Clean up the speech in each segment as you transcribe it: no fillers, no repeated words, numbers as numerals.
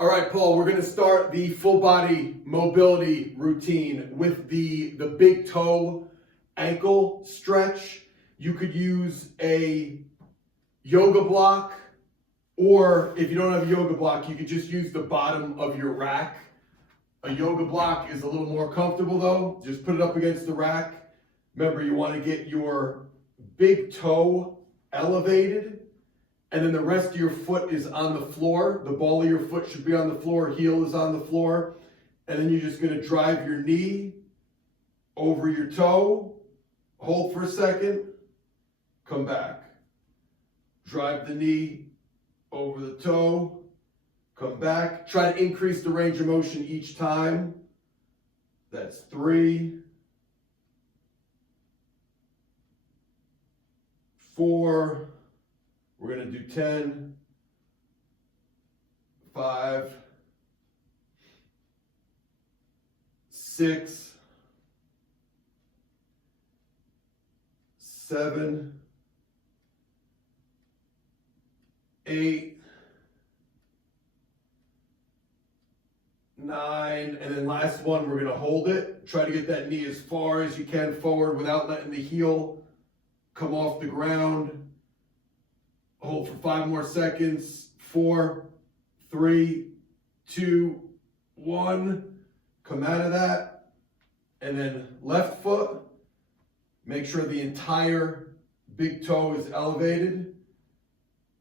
All right, Paul, we're gonna start the full body mobility routine with the big toe ankle stretch. You could use a yoga block, or if you don't have a yoga block, you could just use the bottom of your rack. A yoga block is a little more comfortable though. Just put it up against the rack. Remember, you wanna get your big toe elevated, and then the rest of your foot is on the floor. The ball of your foot should be on the floor, heel is on the floor. And then you're just gonna drive your knee over your toe, hold for a second, come back. Drive the knee over the toe, come back. Try to increase the range of motion each time. That's 3, 4, we're going to do 10, 5, 6, 7, 8, 9, and then last one, we're going to hold it. Try to get that knee as far as you can forward without letting the heel come off the ground. Hold for 5 more seconds. 4, 3, 2, 1. Come out of that. And then left foot. Make sure the entire big toe is elevated.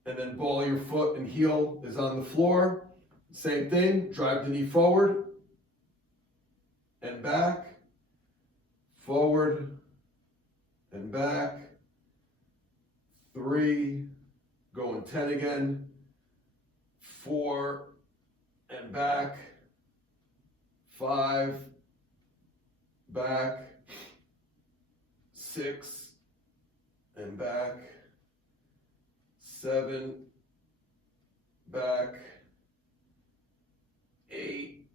And then ball of your foot and heel is on the floor. Same thing. Drive the knee forward and back. Forward and back. 3, going 10 again, 4, and back, 5, back, 6, and back, 7, back, 8,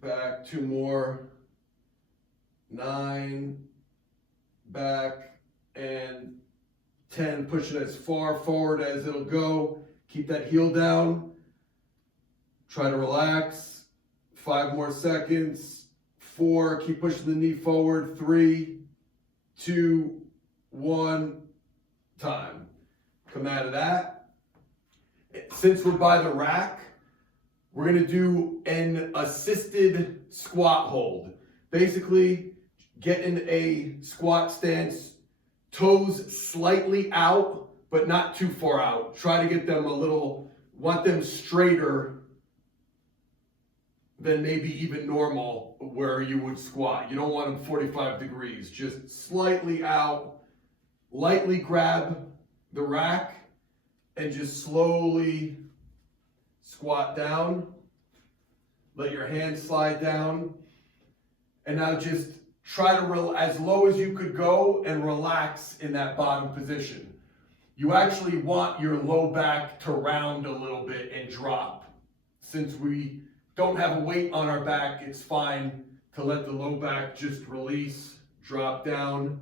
back, 2 more, 9, back, and 10, push it as far forward as it'll go. Keep that heel down. Try to relax. 5 more seconds. 4, keep pushing the knee forward. 3, 2, 1, time. Come out of that. Since we're by the rack, we're gonna do an assisted squat hold. Basically, get in a squat stance, toes slightly out, but not too far out. Try to get them want them straighter than maybe even normal where you would squat. You don't want them 45 degrees, just slightly out. Lightly grab the rack and just slowly squat down. Let your hands slide down. And now just try to as low as you could go and relax in that bottom position. You actually want your low back to round a little bit and drop. Since we don't have a weight on our back, it's fine to let the low back just release, drop down.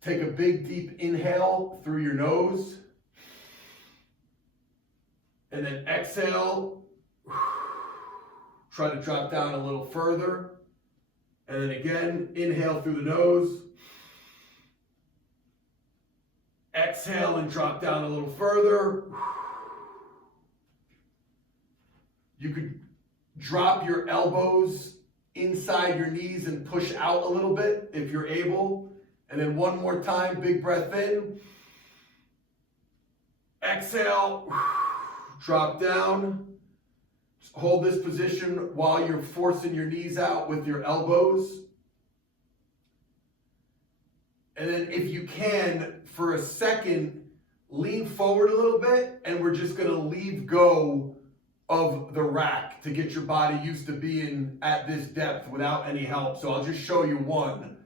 Take a big deep inhale through your nose. And then exhale. Try to drop down a little further. And then again, inhale through the nose. Exhale and drop down a little further. You could drop your elbows inside your knees and push out a little bit if you're able. And then one more time, big breath in. Exhale, drop down. Hold this position while you're forcing your knees out with your elbows. And then if you can, for a second, lean forward a little bit, and we're just gonna leave go of the rack to get your body used to being at this depth without any help. So I'll just show you one.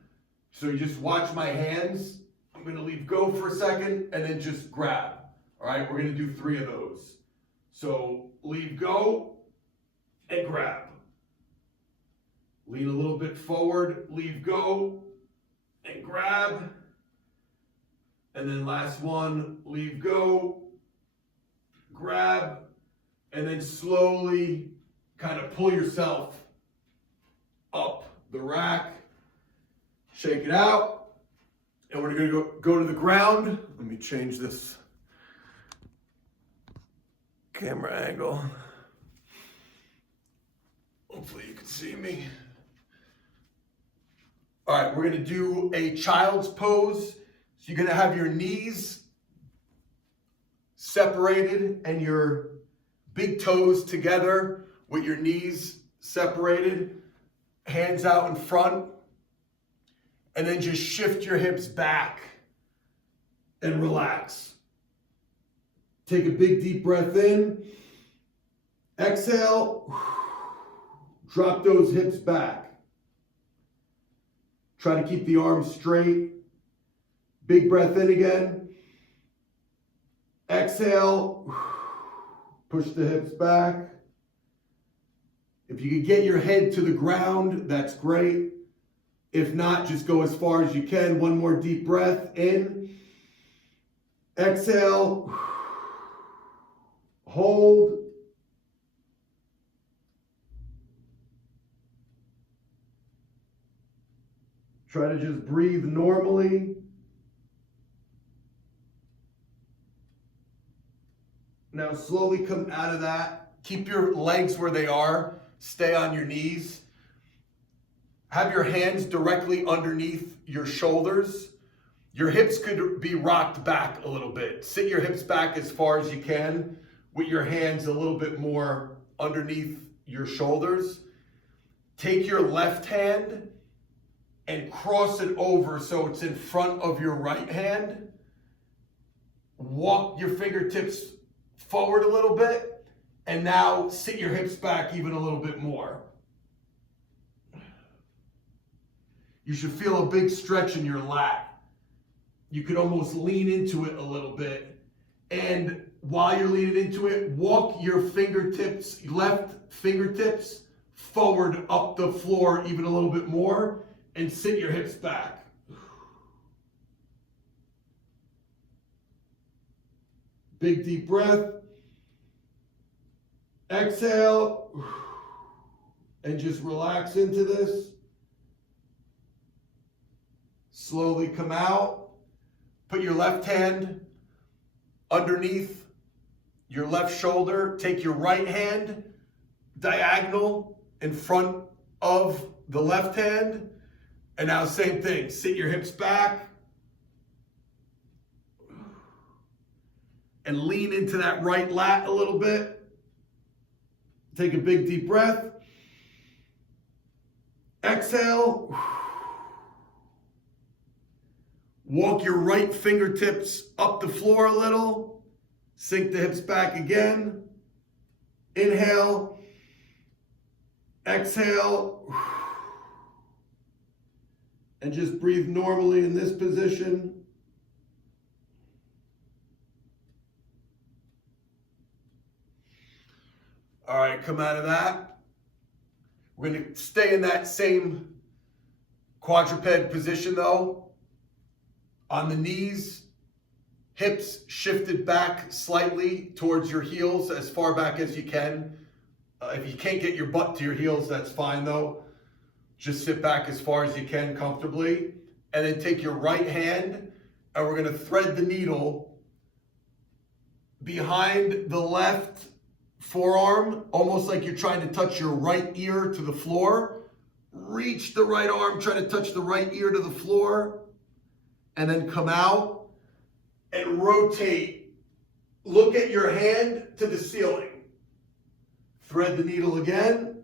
So you just watch my hands. I'm gonna leave go for a second and then just grab. All right, we're gonna do 3 of those. So leave go, and grab. Lean a little bit forward, leave go, and grab. And then last one, leave go, grab, And then slowly kind of pull yourself up the rack. Shake it out. And we're going to go to the ground. Let me change this camera angle. Hopefully you can see me. All right, we're going to do a child's pose. So you're going to have your knees separated and your big toes together with your knees separated, hands out in front, and then just shift your hips back and relax. Take a big deep breath in. Exhale. Drop those hips back. Try to keep the arms straight. Big breath in again. Exhale. Push the hips back. If you can get your head to the ground, that's great. If not, just go as far as you can. One more deep breath in. Exhale. Hold. Try to just breathe normally. Now slowly come out of that. Keep your legs where they are. Stay on your knees. Have your hands directly underneath your shoulders. Your hips could be rocked back a little bit. Sit your hips back as far as you can with your hands a little bit more underneath your shoulders. Take your left hand and cross it over so it's in front of your right hand. Walk your fingertips forward a little bit, and now sit your hips back even a little bit more. You should feel a big stretch in your lat. You could almost lean into it a little bit. And while you're leaning into it, walk your fingertips, left fingertips, forward up the floor even a little bit more, and sit your hips back. Big deep breath. Exhale. And just relax into this. Slowly come out. Put your left hand underneath your left shoulder. Take your right hand diagonal in front of the left hand. And now same thing. Sit your hips back. And lean into that right lat a little bit. Take a big deep breath. Exhale. Walk your right fingertips up the floor a little. Sink the hips back again. Inhale. Exhale. And just breathe normally in this position. All right, come out of that. We're going to stay in that same quadruped position though. On the knees, hips shifted back slightly towards your heels as far back as you can. If you can't get your butt to your heels, that's fine though. Just sit back as far as you can comfortably. And then take your right hand and we're going to thread the needle behind the left forearm, almost like you're trying to touch your right ear to the floor. Reach the right arm, try to touch the right ear to the floor. And then come out and rotate. Look at your hand to the ceiling. Thread the needle again.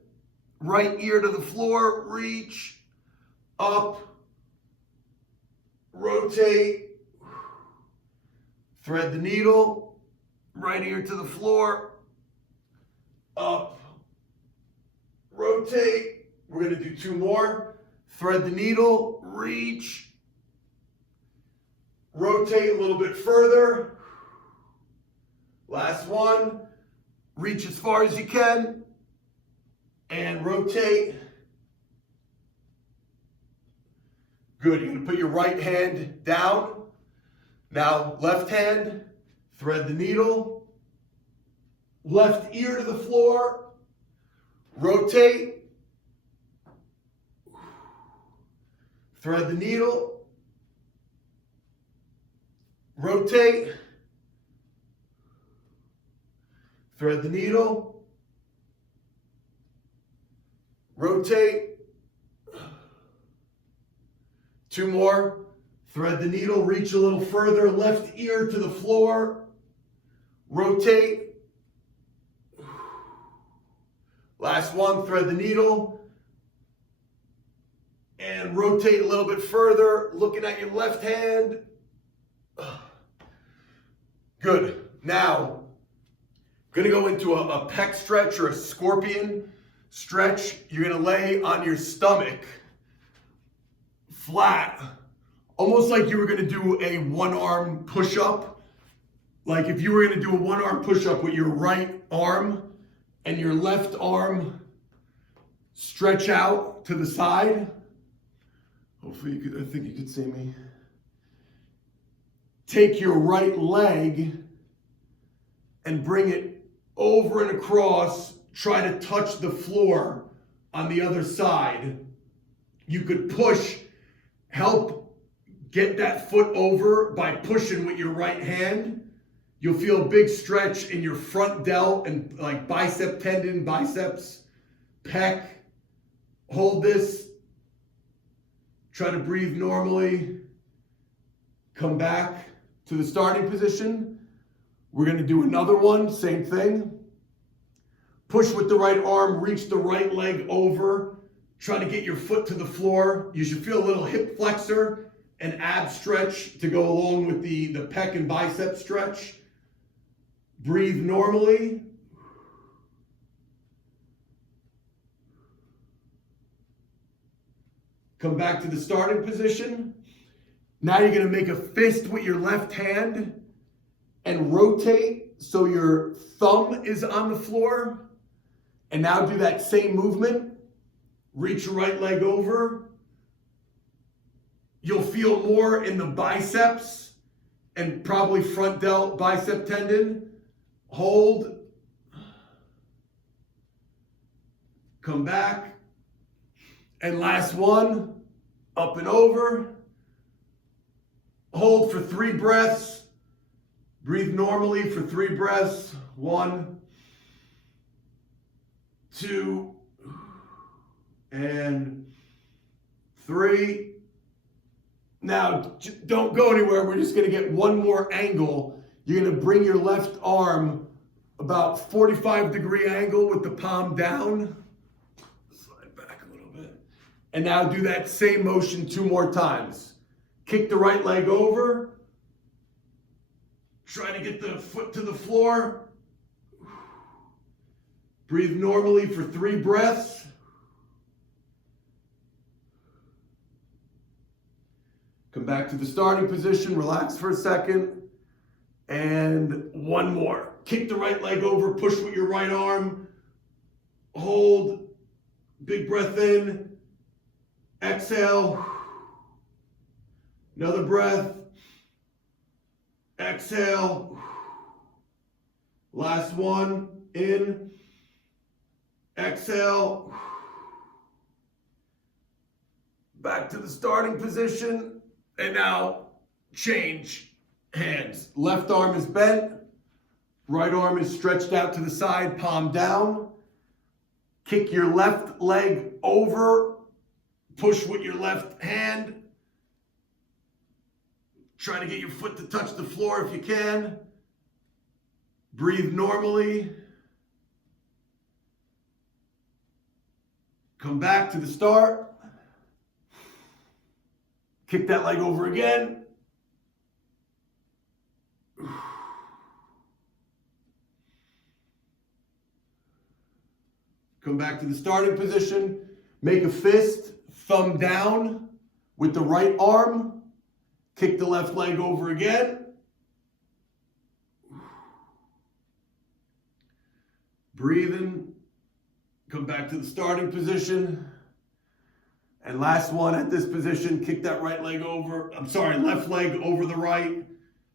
Right ear to the floor. Reach. Up. Rotate. Thread the needle. Right ear to the floor. Up. Rotate. We're going to do two more. Thread the needle. Reach. Rotate a little bit further. Last one. Reach as far as you can. And rotate. Good. You're going to put your right hand down. Now left hand. Thread the needle. left ear to the floor, rotate, thread the needle, rotate, thread the needle, rotate, 2 more, thread the needle, reach a little further, left ear to the floor, rotate, last one, thread the needle, and rotate a little bit further, looking at your left hand. Good. Now, I'm going to go into a pec stretch or a scorpion stretch. You're going to lay on your stomach, flat, almost like you were going to do a one-arm push-up. Like if you were going to do a one-arm push-up with your right arm and your left arm stretch out to the side. Hopefully I think you could see me. Take your right leg and bring it over and across. Try to touch the floor on the other side. You could push, help get that foot over by pushing with your right hand. You'll feel a big stretch in your front delt and like bicep tendon, biceps, pec. Hold this. Try to breathe normally. Come back to the starting position. We're going to do another one, same thing. Push with the right arm, reach the right leg over. Try to get your foot to the floor. You should feel a little hip flexor and ab stretch to go along with the pec and bicep stretch. Breathe normally. Come back to the starting position. Now you're going to make a fist with your left hand and rotate so your thumb is on the floor. And now do that same movement. Reach your right leg over. You'll feel more in the biceps and probably front delt bicep tendon. Hold. Come back. And last one, up and over. Hold for 3 breaths. Breathe normally for 3 breaths. 1, 2, and 3. Now, don't go anywhere. We're just going to get one more angle. You're going to bring your left arm about 45-degree angle with the palm down. Slide back a little bit. And now do that same motion 2 more times. Kick the right leg over. Try to get the foot to the floor. Breathe normally for 3 breaths. Come back to the starting position. Relax for a second. And 1 more. Kick the right leg over. Push with your right arm. Hold. Big breath in. Exhale. Another breath. Exhale. Last one. In. Exhale. Back to the starting position. And now change hands. Left arm is bent. Right arm is stretched out to the side, palm down. Kick your left leg over. Push with your left hand. Try to get your foot to touch the floor if you can. Breathe normally. Come back to the start. Kick that leg over again. Come back to the starting position. Make a fist, thumb down with the right arm. Kick the left leg over again. Breathe in. Come back to the starting position. And last one at this position, kick that right leg over. Left leg over the right.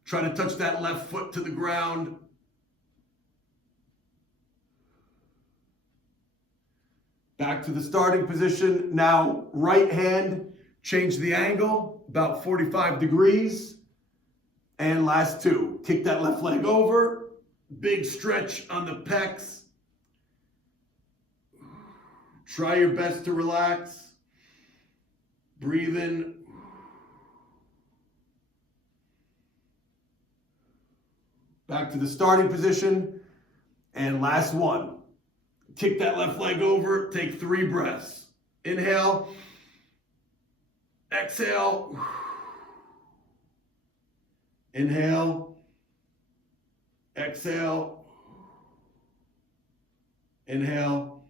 Try to touch that left foot to the ground. Back to the starting position. Now, right hand, change the angle, about 45 degrees. And last two. Kick that left leg over. Big stretch on the pecs. Try your best to relax. Breathe in. Back to the starting position. And last one. Kick that left leg over. Take 3 breaths. Inhale. Exhale. Inhale. Exhale. Inhale.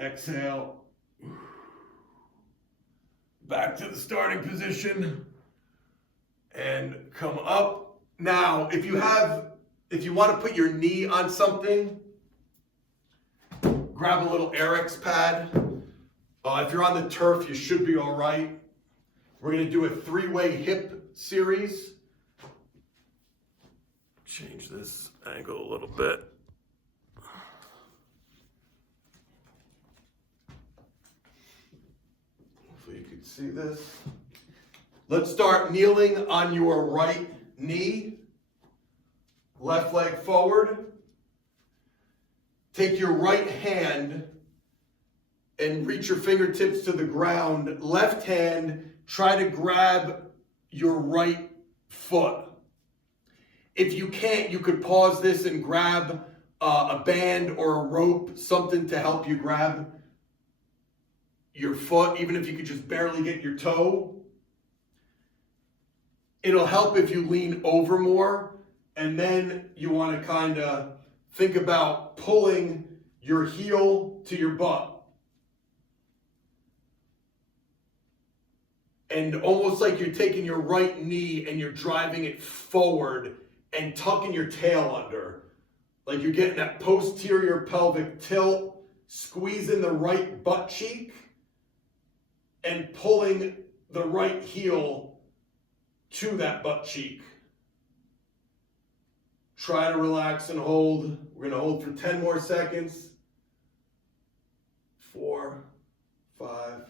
Exhale. Back to the starting position. And come up. Now, if you want to put your knee on something, grab a little Eric's pad. If you're on the turf, you should be all right. We're going to do a 3-way hip series. Change this angle a little bit. Hopefully you can see this. Let's start kneeling on your right knee. Left leg forward. Take your right hand and reach your fingertips to the ground. Left hand, try to grab your right foot. If you can't, you could pause this and grab a band or a rope, something to help you grab your foot, even if you could just barely get your toe. It'll help if you lean over more, and then you want to kind of think about pulling your heel to your butt. And almost like you're taking your right knee and you're driving it forward and tucking your tail under. Like you're getting that posterior pelvic tilt, squeezing the right butt cheek, and pulling the right heel to that butt cheek. Try to relax and hold. We're going to hold for 10 more seconds. 4, 5,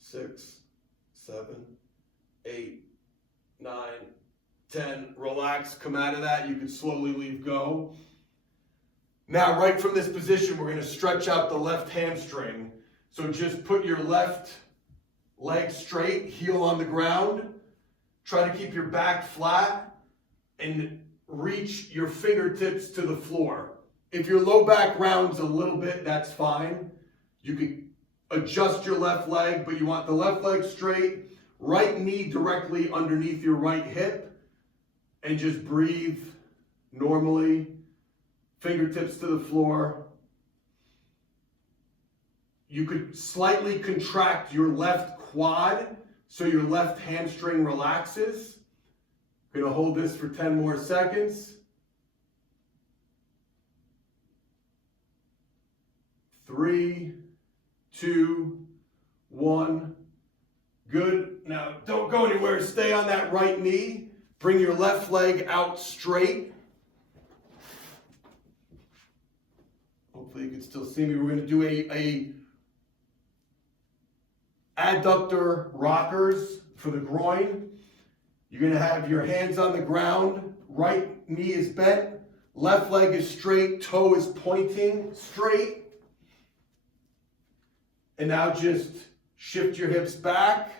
6, 7, 8, 9, 10. Relax, come out of that. You can slowly leave go. Now, right from this position, we're going to stretch out the left hamstring. So just put your left leg straight, heel on the ground. Try to keep your back flat and reach your fingertips to the floor. If your low back rounds a little bit, that's fine. You can adjust your left leg, but you want the left leg straight, right knee directly underneath your right hip, and just breathe normally. Fingertips to the floor. You could slightly contract your left quad so your left hamstring relaxes. Gonna hold this for 10 more seconds. 3, 2, 1. Good. Now don't go anywhere. Stay on that right knee. Bring your left leg out straight. Hopefully you can still see me. We're going to do a adductor rockers for the groin. You're going to have your hands on the ground. Right knee is bent. Left leg is straight. Toe is pointing straight. And now just shift your hips back.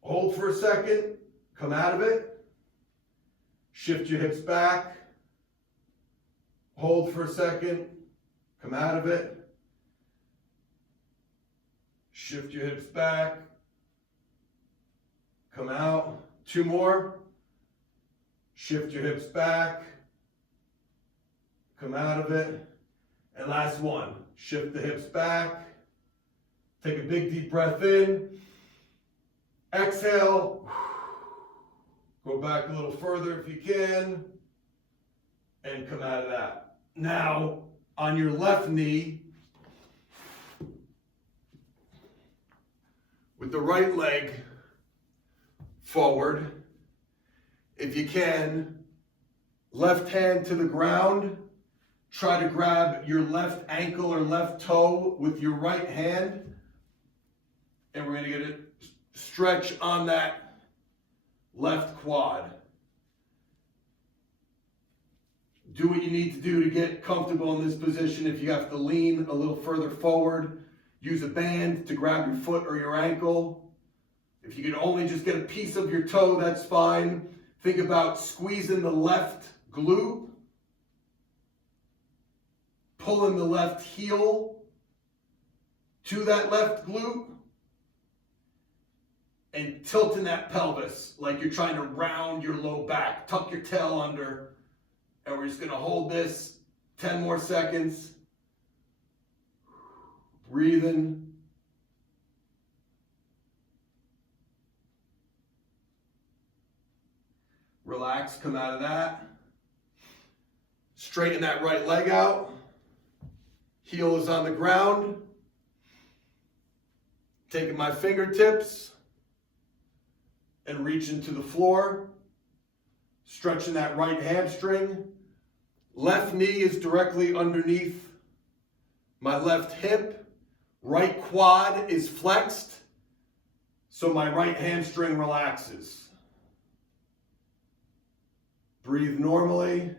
Hold for a second. Come out of it. Shift your hips back. Hold for a second. Come out of it. Shift your hips back. Come out. 2 more. Shift your hips back. Come out of it. And last one. Shift the hips back. Take a big deep breath in. Exhale. Go back a little further if you can. And come out of that. Now, on your left knee, with the right leg forward, if you can, left hand to the ground, Try to grab your left ankle or left toe with your right hand. And we're going to get a stretch on that left quad. Do what you need to do to get comfortable in this position. If you have to lean a little further forward, use a band to grab your foot or your ankle. If you can only just get a piece of your toe, that's fine. Think about squeezing the left glute, pulling the left heel to that left glute, and tilting that pelvis like you're trying to round your low back. Tuck your tail under, and we're just going to hold this 10 more seconds. Breathing. Relax, come out of that. Straighten that right leg out. Heel is on the ground. Taking my fingertips and reaching to the floor. Stretching that right hamstring. Left knee is directly underneath my left hip. Right quad is flexed, so my right hamstring relaxes. Breathe normally.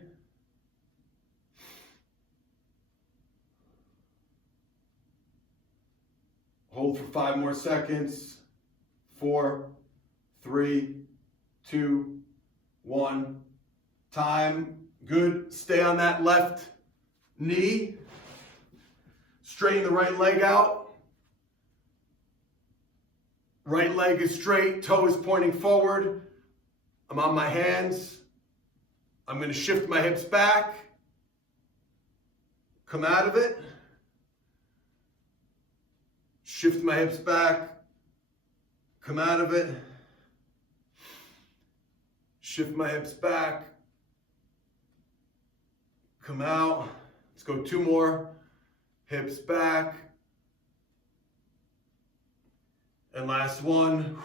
Hold for 5 more seconds. 4, 3, 2, 1. Time. Good. Stay on that left knee. Straighten the right leg out. Right leg is straight. Toe is pointing forward. I'm on my hands. I'm going to shift my hips back. Come out of it. Shift my hips back. Come out of it. Shift my hips back. Come out. Let's go 2 more. Hips back. And last one.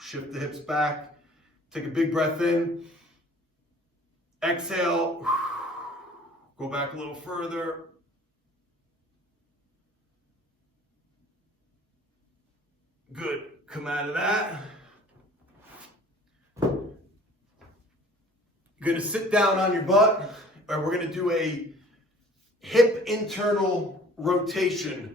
Shift the hips back. Take a big breath in. Exhale. Go back a little further. Good. Come out of that. You're going to sit down on your butt, and we're going to do a hip internal rotation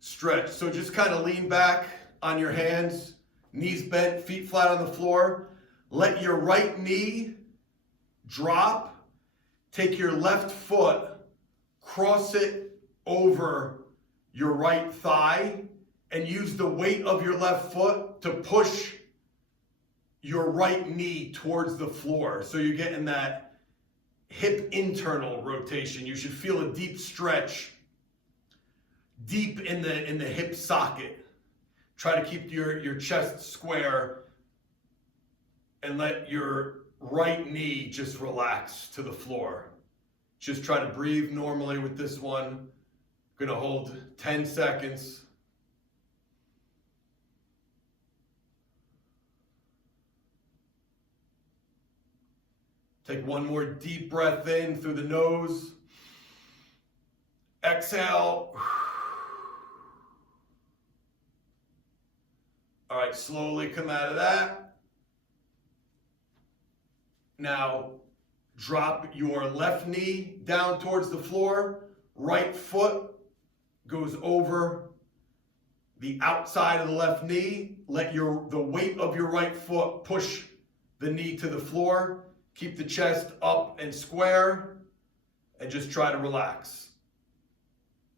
stretch. So just kind of lean back on your hands, knees bent, feet flat on the floor. Let your right knee drop. Take your left foot, cross it over your right thigh, and use the weight of your left foot to push your right knee towards the floor. So you're getting that hip internal rotation. You should feel a deep stretch deep in the hip socket. Try to keep your chest square and let your right knee just relax to the floor. Just try to breathe normally with this one. Gonna hold 10 seconds. Take one more deep breath in through the nose. Exhale. All right, slowly come out of that. Now, drop your left knee down towards the floor. Right foot goes over the outside of the left knee. Let the weight of your right foot push the knee to the floor. Keep the chest up and square, and just try to relax.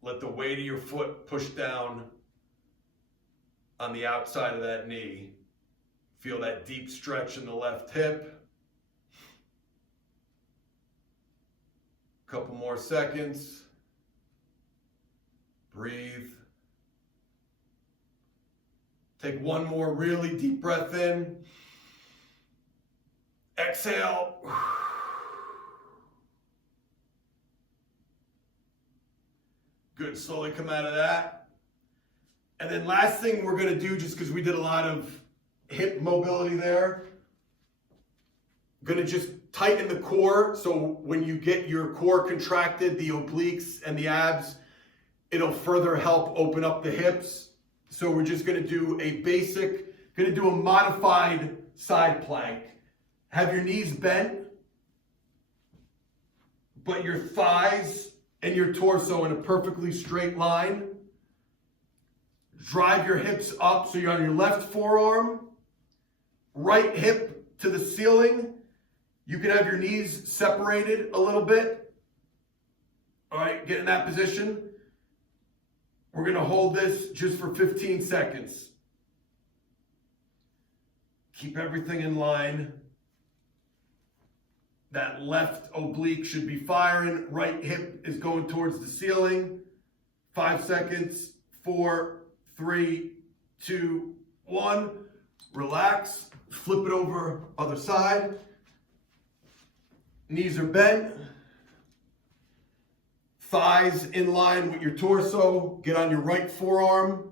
Let the weight of your foot push down on the outside of that knee. Feel that deep stretch in the left hip. Couple more seconds. Breathe. Take one more really deep breath in. Exhale. Good, slowly come out of that. And then last thing we're gonna do, just because we did a lot of hip mobility there, gonna just tighten the core, so when you get your core contracted, the obliques and the abs, it'll further help open up the hips. So we're just gonna do a modified side plank. Have your knees bent, but your thighs and your torso in a perfectly straight line. Drive your hips up so you're on your left forearm, right hip to the ceiling. You can have your knees separated a little bit. All right, get in that position. We're gonna hold this just for 15 seconds. Keep everything in line. That left oblique should be firing. Right hip is going towards the ceiling. 5 seconds. 4, 3, 2, 1. Relax. Flip it over other side. Knees are bent. Thighs in line with your torso. Get on your right forearm.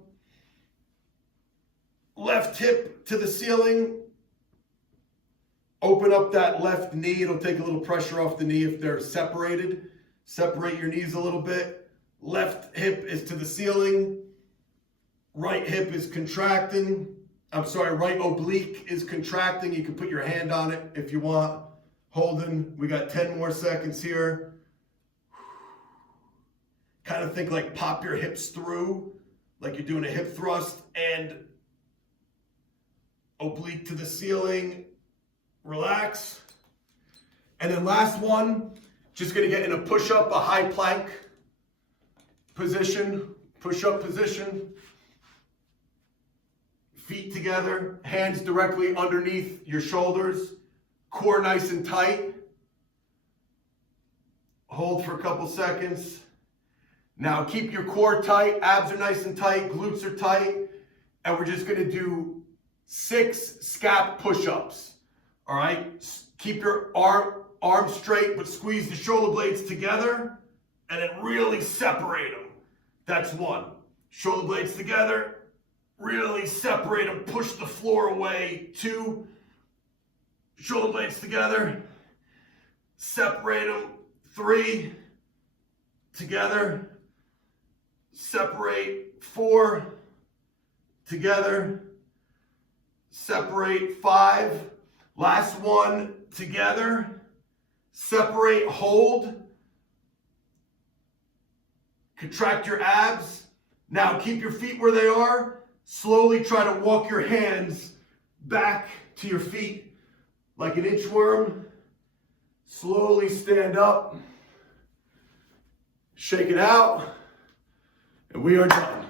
Left hip to the ceiling. Open up that left knee. It'll take a little pressure off the knee if they're separated. Separate your knees a little bit. Left hip is to the ceiling. Right hip is contracting. Right oblique is contracting. You can put your hand on it if you want. Holding. We got 10 more seconds here. Kind of think like pop your hips through, like you're doing a hip thrust, and oblique to the ceiling. Relax. And then last one, just gonna get in a push-up, a high plank position, push-up position. Feet together, hands directly underneath your shoulders, core nice and tight. Hold for a couple seconds. Now keep your core tight, abs are nice and tight, glutes are tight, and we're just gonna do 6 scap push-ups. All right, keep your arms straight, but squeeze the shoulder blades together and then really separate them. That's 1. Shoulder blades together, really separate them, push the floor away. 2, shoulder blades together, separate them. 3, together, separate. 4, together, separate. 5, last one, together, separate, hold, contract your abs. Now keep your feet where they are. Slowly try to walk your hands back to your feet like an inchworm. Slowly stand up, shake it out, and we are done.